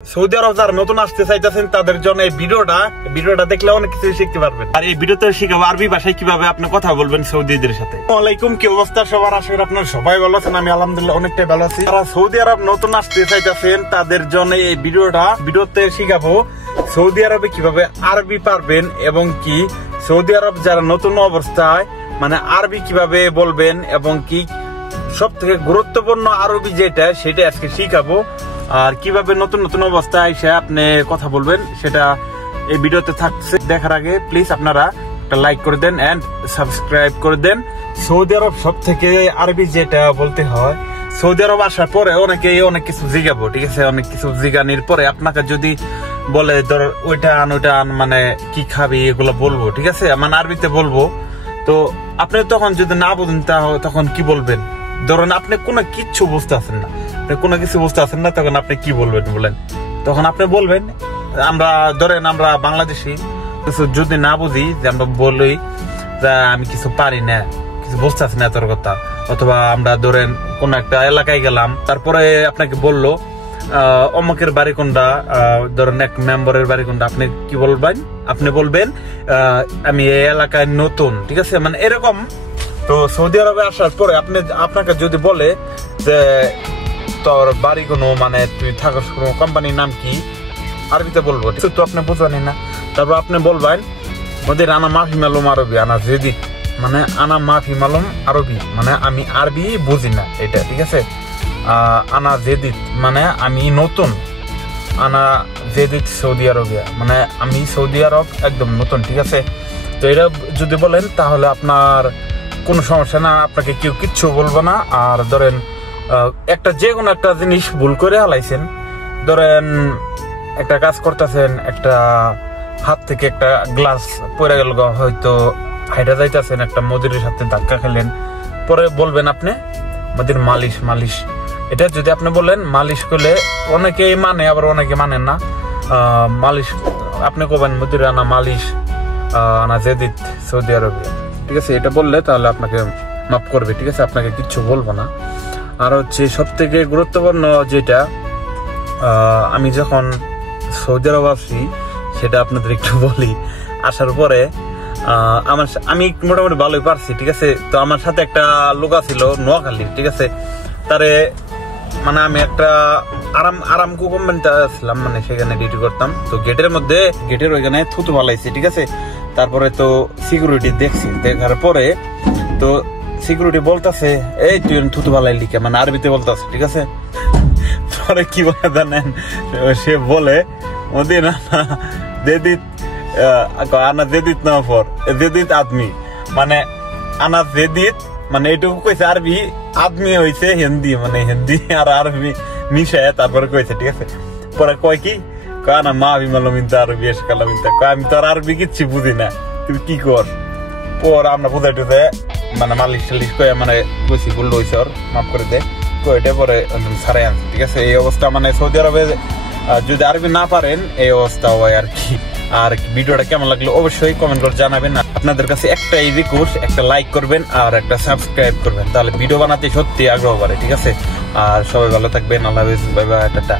Saudi আরব যারা নতুন আসতে চাইতেছেন তাদের জন্য এই ভিডিওটা দেখলে অনেক কিছু শিখতে পারবেন। আর এই ভিডিওতে শিখাবো আরবি ভাষায় কিভাবে আপনি কথা বলবেন সৌদিদের সাথে। আসসালামু আলাইকুম, কি অবস্থা সবার? আশা করি আপনারা সবাই ভালো আছেন। আমি আলহামদুলিল্লাহ অনেকটাই ভালো আছি। যারা সৌদি আরব নতুন আসতে চাইতেছেন তাদের জন্য এই ভিডিওতে শিখাবো সৌদি আরবে কিভাবে আরবি পারবেন এবং কি সৌদি আরব যারা নতুন অবস্থায় মানে আরবি কিভাবে বলবেন এবং কি সব থেকে গুরুত্বপূর্ণ আরবি যেটা সেটা আজকে শিখাবো। আর কিভাবে নতুন নতুন অবস্থায় এসে আপনি কথা বলবেন সেটা এই ভিডিওতে থাকছে। দেখার আগে প্লিজ আপনারা একটা লাইক করে দেন এন্ড সাবস্ক্রাইব করে দেন। সৌদি আরব সব থেকে আরবি যেটা বলতে হয়, সৌদি আরব আসার পরে অনেক কিছু জিগাবো, ঠিক আছে? অনেক কিছু জিগানির পরে আপনাকে যদি বলে ধর ওইটা আন মানে কি খাবি এগুলো বলবো, ঠিক আছে? মানে আরবিতে বলবো। তো আপনি তখন যদি না বুঝেন তখন কি বলবেন? ধরুন আপনি কোনো কিচ্ছু বুঝতে আছেন না, কোনো কিছু বুঝতে আছেন না, তখন আপনি কি বলবেন বলেন? তখন আপনি বলবেন আমরা বাংলাদেশি কিছু যদি না বুঝি যে আমরা বলি যে আমি কিছু পারি না, কিছু বুঝতে আছি না তোর কথা। অথবা আমরা ধরেন কোন একটা এলাকায় গেলাম, তারপরে আপনাকে বললো অমুকের বাড়ি কোনটা, ধরেন এক মেম্বারের বাড়ি কোনটা, আপনি কি বলবেন? আপনি বলবেন আমি এই এলাকায় নতুন, ঠিক আছে? মানে এরকম। তো সৌদি আরবে আসার পরে আপনাকে যদি বলে যে তোর বাড়ি কোনো মানে তুই থাকার কোনো কোম্পানির নাম কি, আরবিতে বলবো, ঠিক আছে? তো আপনি বুঝবেন না। তারপর আপনি বলবেন ওদের আনা মাফি মালুম আরবি আনা জেদিক, মানে আনা মাফি মালুম আরবি মানে আমি আরবি বুঝি না এটা, ঠিক আছে? আনা জেদিক মানে আমি নতুন, আনা জেদিক সৌদি আরবিয়া মানে আমি সৌদি আরব একদম নতুন, ঠিক আছে? তো এটা যদি বলেন তাহলে আপনার কোনো সমস্যা না, আপনাকে কেউ কিচ্ছু বলবো না। আর ধরেন যে কোনো একটা জিনিস ভুল করে হালাইছেন, ধরেন একটা কাজ করতেছেন, একটা হাত থেকে একটা গ্লাস পড়ে গেল, হয়তো হাইটা যাইতেছেন, একটা মদিরের সাথে ধাক্কা খেলেন, পরে বলবেন আপনি মদির মালিশ। এটা যদি আপনি বলেন মালিশ করলে অনেকেই মানে, আবার অনেকে মানেন না। মালিশ আপনি কবেন মদির আনা মালিশ আনা জেদিত সৌদি আরবিয়া, ঠিক আছে? এটা বললে তাহলে আপনাকে মাফ করবে, ঠিক আছে? আপনাকে কিচ্ছু বলবো না। আর হচ্ছে সব থেকে গুরুত্বপূর্ণ যেটা, আমি যখন সৌদি আরব আসি সেটা আপনাদের একটু বলি। আসার পরে আমি মোটামুটি ভালোই পারছি, ঠিক আছে? তো আমার সাথে একটা লোক ছিল নোয়াখালী, ঠিক আছে? তারে মানে আমি একটা আরামকো কোম্পানিতে ছিলাম, মানে সেখানে ডিউটি করতাম। তো গেটের ওইখানে থুতু ফালাইছি, ঠিক আছে? তারপরে তো সিকিউরিটি দেখছি, দেখার পরে তো সিকিউরিটি বলতেছে এই তুই থুতু ফালাইলি কে, মানে আরবিতে বলতেছে, ঠিক আছে? পরে কি বলে জানেন? সে বলে ওদের আনা জেদিত না ফর জেদিত আদমি, মানে আনা জেদিত মানে এটুকু কইছে আরবি, আদমি হইছে হিন্দি, মানে হিন্দি আর আরবি মিশায় তারপরে কইছে, ঠিক আছে? পরে কয় কি কানা মা বিমালম ইনতা আরবি এসকালাম ইনতা, কয় আমি তো আর আরবি কিচ্ছু বুঝি না, তুই কি কর? পর আমরা বুঝাইতে দে মানে মালিশ কয়ে মানে কইছি ভুল হইছে, ওর মাফ করে দে কয়টা, পরে ছাড়াই আনছে, ঠিক আছে? এই অবস্থা মানে সৌদি আরবে যদি আরবি না পারেন এই অবস্থা হয় আর কি। আর ভিডিওটা কেমন লাগলো অবশ্যই কমেন্ট করে জানাবেন। আপনাদের কাছে একটাই রিকোয়েস্ট, একটা লাইক করবেন আর একটা সাবস্ক্রাইব করবেন, তাহলে ভিডিও বানাতে সত্যি আগ্রহ বাড়ে, ঠিক আছে? আর সবাই ভালো থাকবেন, আল্লাহ হাফেজ, বাই বাই, টাটা।